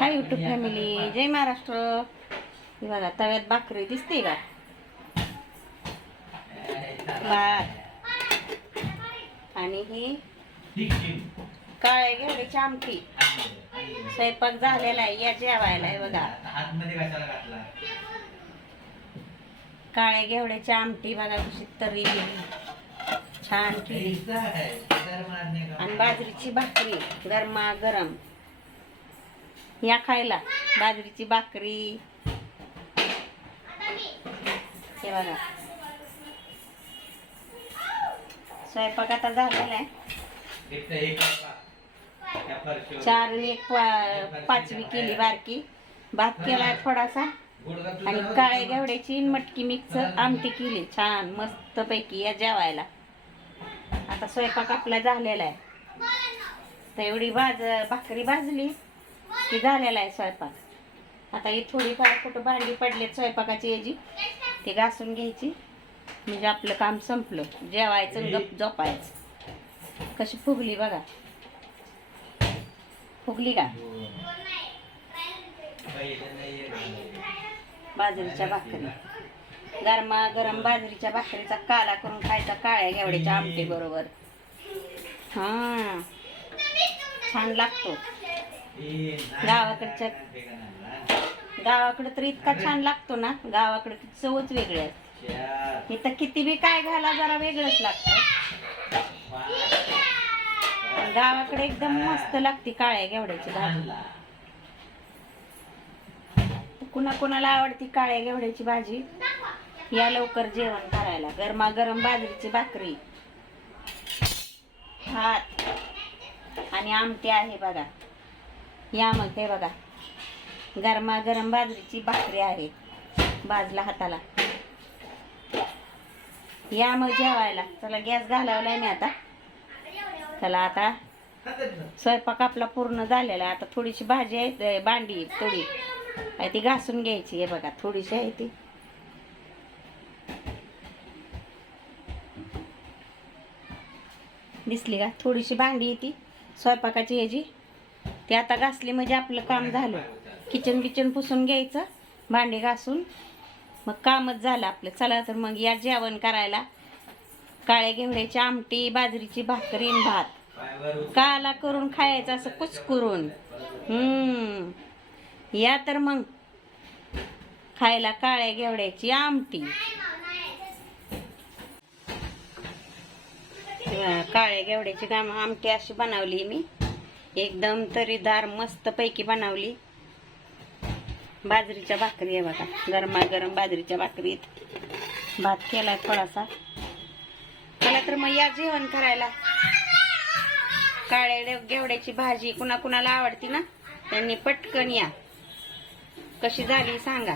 हाय YouTube family जय महाराष्ट्र. हे बघा तव्यात भाकरी दिसते का? भात. आणि ही काळे घेवड्याची आमटी. स्वयंपाक झालेला आहे या जेवायला आहे बघा. काळे घेवड्याची आमटी बघा कशी तरी छान केली? आणि बाजरीची भाकरी गरमा गरम. या खायला. बाजरीची भाकरी. हे बघा. स्वयंपाक आता झालेला आहे. चार आणि एक पाचवी केली बारकी. भात केलाय थोडासा. आणि काळे? घेवड्याची मटकी मिक्स आमटी केली. छान मस्त पैकी या जेवायला. आता स्वयंपाक आपला झालेला आहे. तर एवढी भाज भाकरी भाजली. की झालेला आहे स्वयंपाक. आता ही थोडीफार कुठं भांडी पडलेत स्वयंपाकाची याची ती घासून घ्यायची. म्हणजे आपलं काम संपलं. जेवायचं गप झोपायचं. कशी फुगली बघा. फुगली का? बाजरीच्या भाकरी. गरमा गरम बाजरीच्या भाकरीचा काला करून खायचा काळ्या घेवड्याच्या आमटी बरोबर. हा. छान लागतो. गावाकडच्या- गावाकडे तर इतका छान लागतो ना. गावाकडे चवच वेगळी असते इथं किती बी काय घाला जरा वेगळंच लागतं. गावाकडे एकदम मस्त लागते काळ्या घेवड्याची भाजी. कुणा कुणाला आवडती काळ्या घेवड्याची भाजी या लवकर जेवण करायला. गरमागरम बाजरीची भाकरी. भात आणि आमटी आहे बघा. या मग हे बघा गरमागरम बाजरीची भाकरी आहे बाजला हाताला. या मग जेवायला. चला गॅस घालावलाय मी आता. चला आता स्वयंपाक आपला पूर्ण झालेला आहे. आता थोडीशी भाजी आहे भांडी थोडी. आहे ती घासून घ्यायची आहे बघा थोडीशी आहे ती. दिसली का? थोडीशी भांडी आहे ती. स्वयंपाकाची ह्याची. ते आता घासली म्हणजे आपलं काम झालं. किचन बिचन पुसून घ्यायचं भांडी घासून. मग कामच झालं आपलं. चला तर मग या जेवण करायला. काळ्या घेवड्याची आमटी बाजरीची भाकरी भात. काला करून खायचं असं कुचकुरून. हम्म. या तर मग. खायला काळ्या घेवड्याची आमटी. काळ्या घेवड्याची काम आमटी अशी बनवली मी. एकदम तरीदार मस्त पैकी बनवली. बाजरीच्या भाकरी आहे बघा. गरमागरम बाजरीच्या भाकरीत. भात केलाय थोडासा. मला तर मग या जेवण करायला. काळ्या घेवड्याची भाजी कुणा कुणाला आवडती ना त्यांनी पटकन या. कशी झाली सांगा.